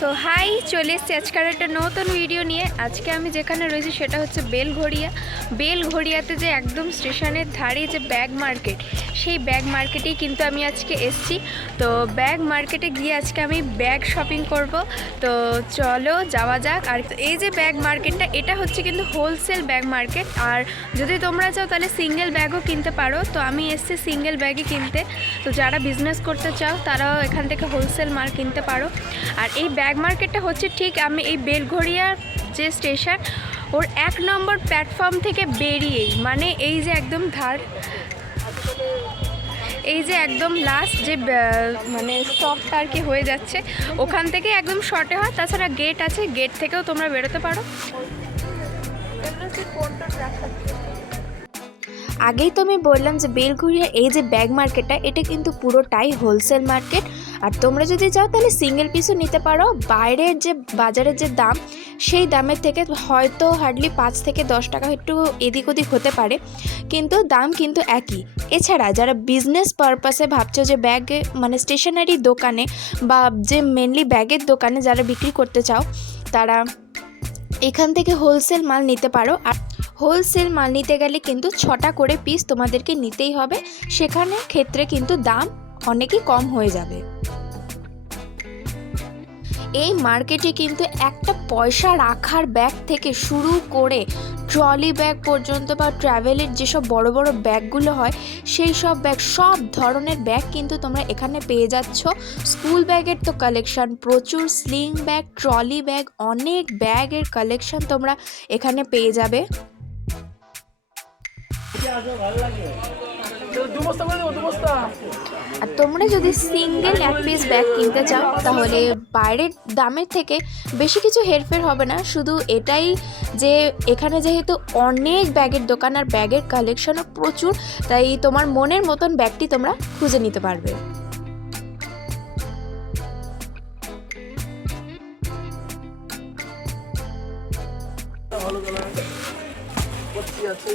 So high চলে এসছি আজকের একটা নতুন ভিডিও নিয়ে। আজকে আমি যেখানে রয়েছি সেটা হচ্ছে বেলঘড়িয়া। বেলঘড়িয়াতে যে একদম স্টেশনের ধারে যে ব্যাগ মার্কেট, সেই ব্যাগ মার্কেটেই কিন্তু আমি আজকে এসছি। তো, ব্যাগ মার্কেটে গিয়ে আজকে আমি ব্যাগ শপিং করব। তো, চলো যাওয়া যাক। আর এই যে ব্যাগ মার্কেটটা, এটা হচ্ছে কিন্তু হোলসেল ব্যাগ মার্কেট। আর যদি তোমরা চাও তাহলে সিঙ্গেল ব্যাগও কিনতে পারো। তো, আমি এসছি সিঙ্গেল ব্যাগই কিনতে। তো, যারা বিজনেস করতে চাও, তারাও এখান থেকে হোলসেল মাল কিনতে পারো। আর এই ব্যাগ মার্কেটটা হচ্ছে ঠিক আমি এই বেলঘড়িয়ার যে স্টেশন, ওর এক নম্বর প্ল্যাটফর্ম থেকে বেরিয়েই মানে এই যে একদম ধার, এই যে একদম লাস্ট যে মানে স্টপটা আর কি হয়ে যাচ্ছে, ওখান থেকে একদম শর্টে হয়, তাছাড়া গেট আছে গেট থেকেও তোমরা বেরোতে পারো। আগেই তো আমি বললাম যে বেলঘুরিয়ার এই যে ব্যাগ মার্কেটটা, এটা কিন্তু পুরোটাই হোলসেল মার্কেট আর তোমরা যদি চাও তাহলে সিঙ্গেল পিসও নিতে পারো। বাইরের যে বাজারের যে দাম, সেই দামের থেকে হয়তো হার্ডলি পাঁচ থেকে দশ টাকা একটু এদিক ওদিক হতে পারে। কিন্তু দাম কিন্তু একই। এছাড়া যারা বিজনেস পারপাসে ভাবছ যে ব্যাগে মানে স্টেশনারি দোকানে বা যে মেনলি ব্যাগের দোকানে যারা বিক্রি করতে চাও, তারা এখান থেকে হোলসেল মাল নিতে পারো। আর হোলসেল মাল নিতে গেলে কিন্তু ছটা করে পিস তোমাদেরকে নিতেই হবে। সেখানে ক্ষেত্রে কিন্তু দাম অনেকই কম হয়ে যাবে। এই মার্কেটে কিন্তু একটা পয়সা রাখার ব্যাগ থেকে শুরু করে ট্রলি ব্যাগ পর্যন্ত বা ট্রাভেলের যেসব বড় বড় ব্যাগগুলো হয়, সেই সব ব্যাগ সব ধরনের ব্যাগ কিন্তু তোমরা এখানে পেয়ে যাচ্ছ। স্কুল ব্যাগের তো কালেকশন প্রচুর স্লিং ব্যাগ ট্রলি ব্যাগ অনেক ব্যাগের কালেকশন তোমরা এখানে পেয়ে যাবে। আর তোমরা যদি সিঙ্গেল এক পিস ব্যাগ কিনতে চাও, তাহলে বাইরের দামের থেকে বেশি কিছু হেরফের হবে না। শুধু এটাই যে এখানে যেহেতু অনেক ব্যাগের দোকান আর ব্যাগের কালেকশনও প্রচুর, তাই তোমার মনের মতন ব্যাগটি তোমরা খুঁজে নিতে পারবে। আছে